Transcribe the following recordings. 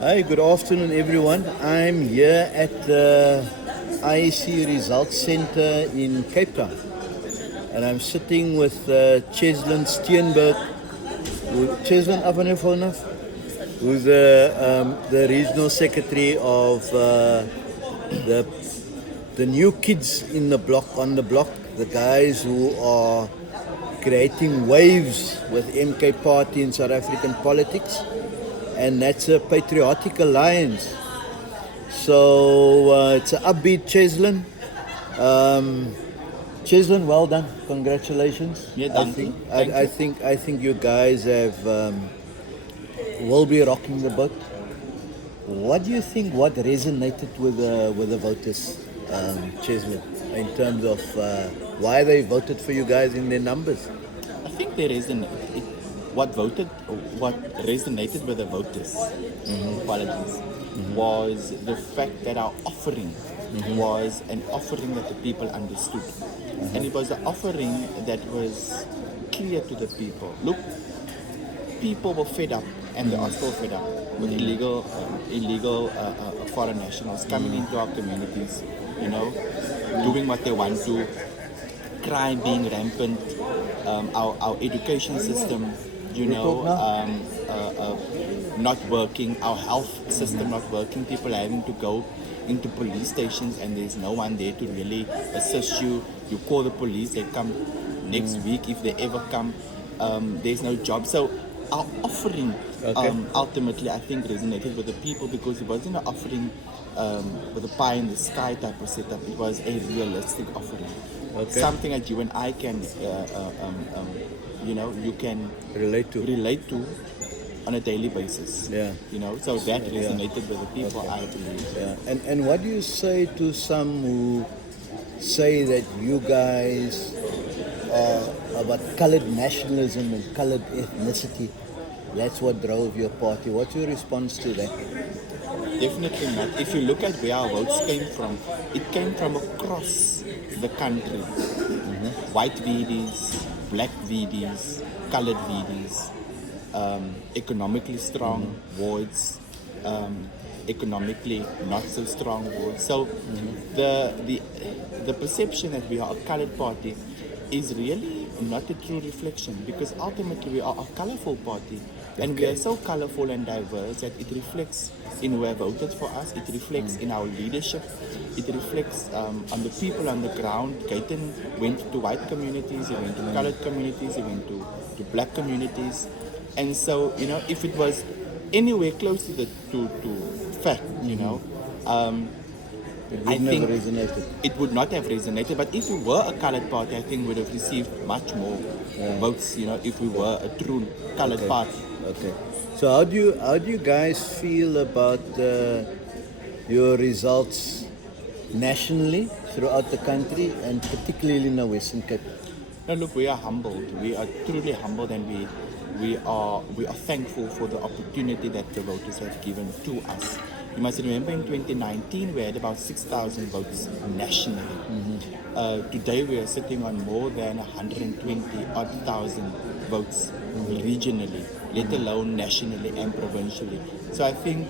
Hi, good afternoon, everyone. I'm here at the IEC Results Center in Cape Town, and I'm sitting with Cheslyn Steenberg. Cheslyn, up on your phone now? Who's the regional secretary of the the new kids in the block on the block, the guys who are creating waves with MK Party in South African politics, and that's a patriotic alliance. So it's an upbeat Cheslyn. Cheslyn, well done, congratulations. Yeah, I thank think you. Thank you. I think you guys have will be rocking the boat. What do you think? What resonated with the voters, Cheslyn, in terms of why they voted for you guys in their numbers? I think what resonated with the voters, apologies, was the fact that our offering was an offering that the people understood, and it was an offering that was clear to the people. Look, people were fed up, and they are still fed up with illegal foreign nationals coming into our communities, doing what they want to, crime being rampant, our education system, not working, our health system not working, people having to go into police stations and there's no one there to really assist you. You call the police, they come next week if they ever come. There's no job. So our offering ultimately I think resonated with the people because it wasn't an offering with a pie in the sky type of setup. It was a realistic offering. Okay. Something that you and I can, you can Relate to. on a daily basis. Yeah. So that resonated with the people, I believe. Yeah. And what do you say to some who say that you guys are about colored nationalism and colored ethnicity? That's what drove your party. What's your response to that? Definitely not. If you look at where our votes came from, it came from across the country. White VDs, black VDs, colored VDs, economically strong wards, economically not so strong wards. So the perception that we are a colored party is really not a true reflection because ultimately we are a colorful party. And we are so colorful and diverse that it reflects in who have voted for us, it reflects in our leadership, it reflects on the people on the ground. Gayton went to white communities, he went to colored communities, he went to black communities. And so, if it was anywhere close to fact, I think it would not have resonated. But if we were a colored party, I think we would have received much more votes, if we were a true colored party. Okay. So how do you guys feel about your results nationally throughout the country and particularly in the Western Cape? No, look, we are humbled. We are truly humbled, and we are thankful for the opportunity that the voters have given to us. You must remember in 2019 we had about 6,000 votes nationally. Today we are sitting on more than 120,000 votes regionally, let alone nationally and provincially. So I think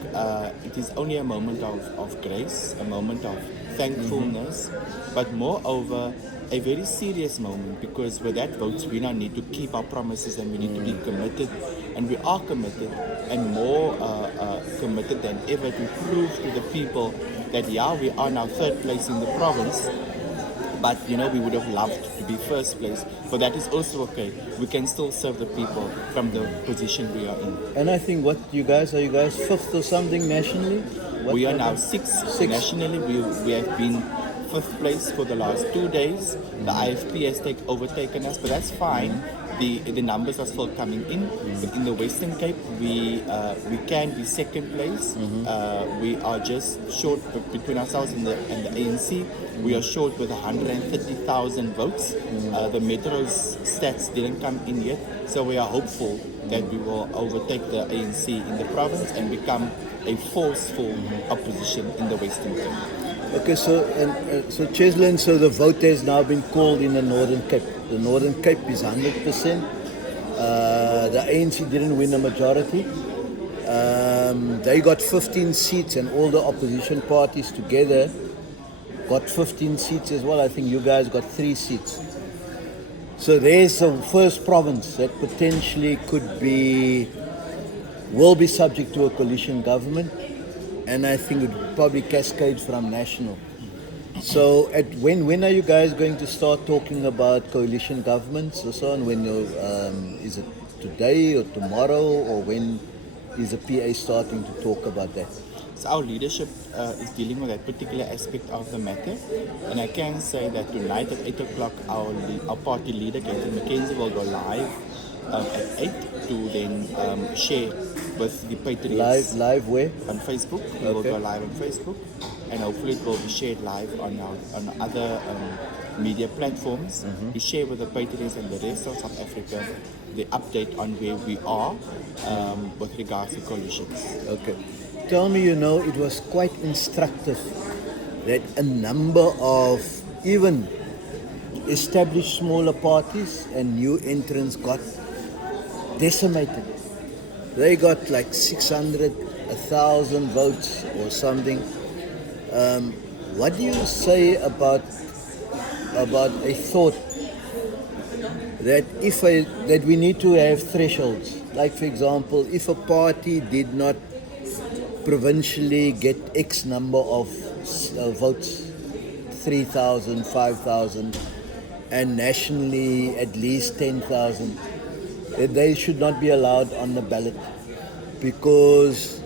it is only a moment of grace, a moment of thankfulness, but moreover a very serious moment because with that votes we now need to keep our promises and we need to be committed, and we are committed and more committed than ever to prove to the people that we are now third place in the province, but we would have loved to be first place, but that is also okay. We can still serve the people from the position we are in. And I think are you guys fifth or something nationally? We are now sixth nationally. We have been fifth place for the last 2 days. The IFP has overtaken us, but that's fine. The numbers are still coming in. But in the Western Cape, we can be second place. We are just short between ourselves and the ANC. We are short with 130,000 votes. The Metro's stats didn't come in yet, so we are hopeful that we will overtake the ANC in the province and become a forceful opposition in the Western Cape. Okay, so Cheslyn, so the vote has now been called in the Northern Cape. The Northern Cape is 100%. The ANC didn't win a majority. they got 15 seats, and all the opposition parties together got 15 seats as well. I think you guys got 3 seats. So there's the first province that potentially will be subject to a coalition government, and I think it would probably cascade from national. So when are you guys going to start talking about coalition governments or so on? Is it today or tomorrow, or when is the PA starting to talk about that? So our leadership is dealing with that particular aspect of the matter, and I can say that tonight at 8 o'clock our party leader, Catherine McKenzie, will go live at 8 to then share with the patriots. Live where? On Facebook. We will go live on Facebook, and hopefully it will be shared live on other media platforms to share with the patriots and the rest of South Africa the update on where we are with regards to coalitions. Okay. Tell me, it was quite instructive that a number of even established smaller parties and new entrants got decimated. They got like 600, 1,000 votes or something. What do you say about a thought that we need to have thresholds? Like, for example, if a party did not provincially get X number of votes, 3,000, 5,000, and nationally at least 10,000, they should not be allowed on the ballot, because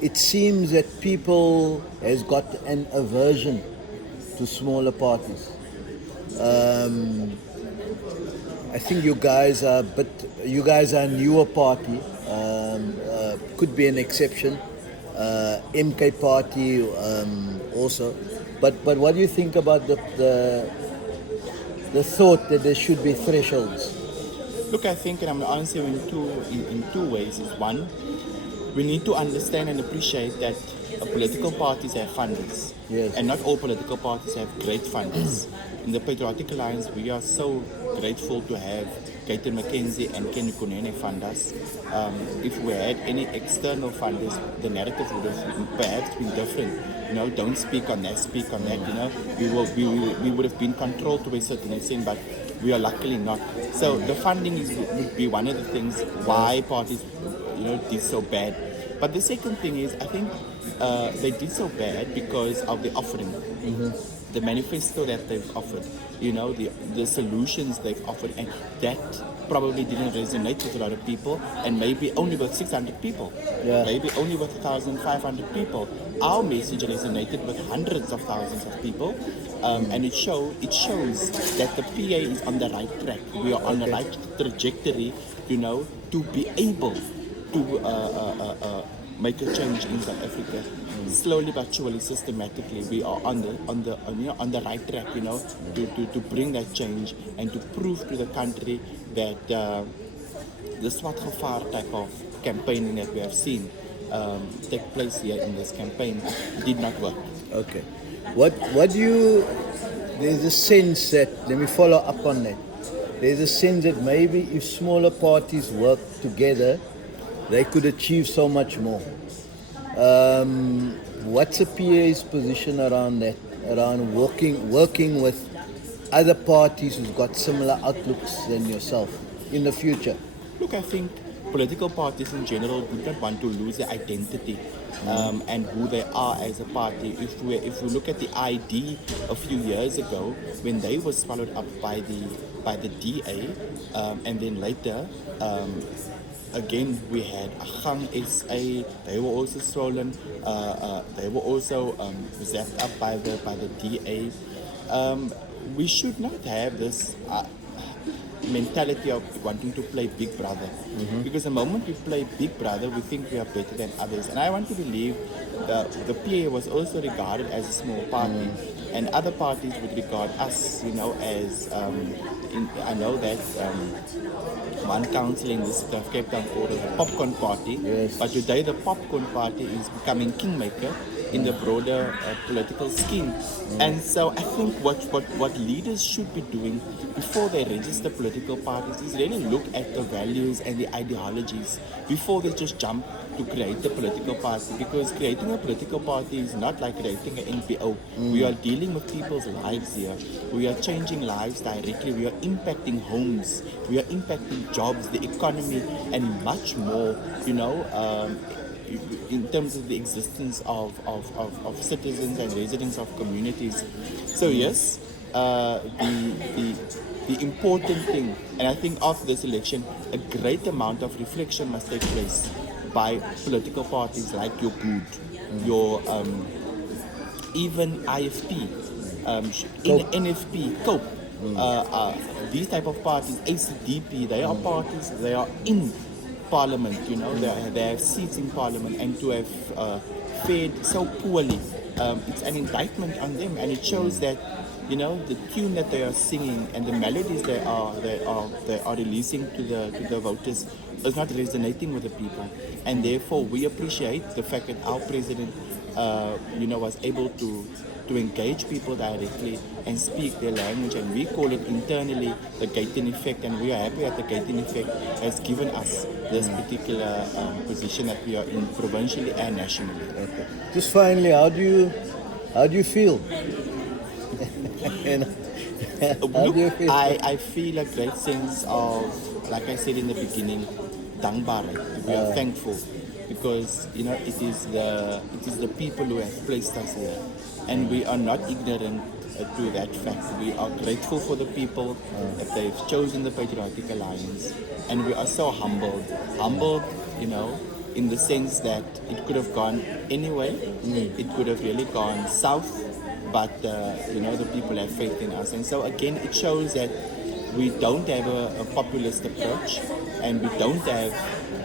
it seems that people has got an aversion to smaller parties. I think you guys are a newer party. Could be an exception. MK party also. But what do you think about the thought that there should be thresholds? Look, I think, and I'm going to answer in two ways. Is one, we need to understand and appreciate that political parties have funders. Yes. And not all political parties have great funders. In the Patriotic Alliance, we are so grateful to have Catherine McKenzie and Kenny Kunene fund us. If we had any external funders, the narrative would have perhaps been different. Don't speak on that, speak on that. We would have been controlled to a certain extent, but we are luckily not. So the funding would be one of the things why parties, did so bad. But the second thing is, I think they did so bad because of the offering. The manifesto that they've offered, the solutions they've offered, and that probably didn't resonate with a lot of people, and maybe only with 600 people, maybe only with 1,500 people. Our message resonated with hundreds of thousands of people, and it shows that the PA is on the right track. We are on the right trajectory, to be able to make a change in South Africa. Slowly but surely, systematically, we are on the right track, to bring that change and to prove to the country that the Swart Gevaar type of campaigning that we have seen take place here in this campaign did not work. Okay. There's a sense that, let me follow up on that. There's a sense that maybe if smaller parties work together, they could achieve so much more. What's the PA's position around that? Around working with other parties who've got similar outlooks than yourself in the future? Look, I think political parties in general do not want to lose their identity and who they are as a party. If we look at the ID a few years ago, when they were swallowed up by the DA, and then later. Again, we had Agang SA. They were also stolen. They were also zapped up by the DA. We should not have this mentality of wanting to play Big Brother, because the moment we play Big Brother, we think we are better than others. And I want to believe that the PA was also regarded as a small party, and other parties would regard us, as. I know that. One council in the city of Cape Town called the Popcorn Party, but today the Popcorn Party is becoming kingmaker, in the broader political scheme. And so I think what leaders should be doing before they register political parties is really look at the values and the ideologies before they just jump to create a political party, because creating a political party is not like creating an NPO. We are dealing with people's lives here. We are changing lives directly. We are impacting homes. We are impacting jobs, the economy, and much more, in terms of the existence of citizens and residents of communities. So yes, the important thing, and I think after this election, a great amount of reflection must take place by political parties like your Good, your even IFP, NFP, COPE, these type of parties, ACDP, they are parties, they are in Parliament, they have seats in Parliament, and to have fared so poorly, it's an indictment on them, and it shows that the tune that they are singing and the melodies they are releasing to the voters is not resonating with the people, and therefore we appreciate the fact that our president, was able to engage people directly and speak their language, and we call it internally the Gaten effect, and we are happy that the Gaten effect has given us this particular position that we are in provincially and nationally. Okay. Just finally, how do you feel? How do you feel? I feel a great sense of, like I said in the beginning, dankbaarheid. We are thankful because it is the people who have placed us here, and we are not ignorant to that fact. We are grateful for the people that they've chosen the Patriotic Alliance, and we are so humbled, in the sense that it could have gone anyway. It could have really gone south, but the people have faith in us, and so again it shows that we don't have a populist approach, and we don't have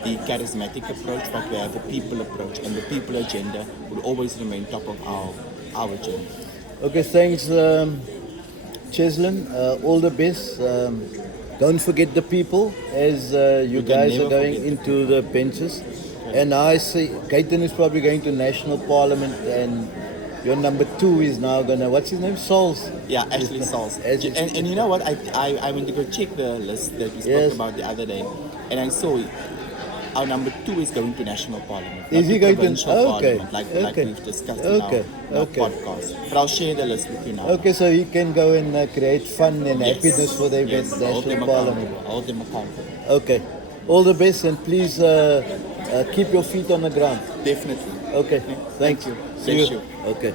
the charismatic approach, but we have a people approach, and the people agenda will always remain top of our agenda. Okay, thanks, Cheslyn. All the best. Don't forget the people as you guys are going into the benches. And I see Gaten is probably going to National Parliament, and your number 2 is now gonna, what's his name? Sauls. Yeah, Ashley Sauls. And you know what? I went to go check the list that we spoke about the other day, and I saw our number 2 is going to National Parliament. Is he going to? Parliament, like we've discussed in our podcast. But I'll share the list with you now. Okay, so he can go and create fun and happiness for the National Parliament. Hold them accountable. Okay. All the best, and please keep your feet on the ground. Definitely. Okay. Thank you. See you. You. Okay.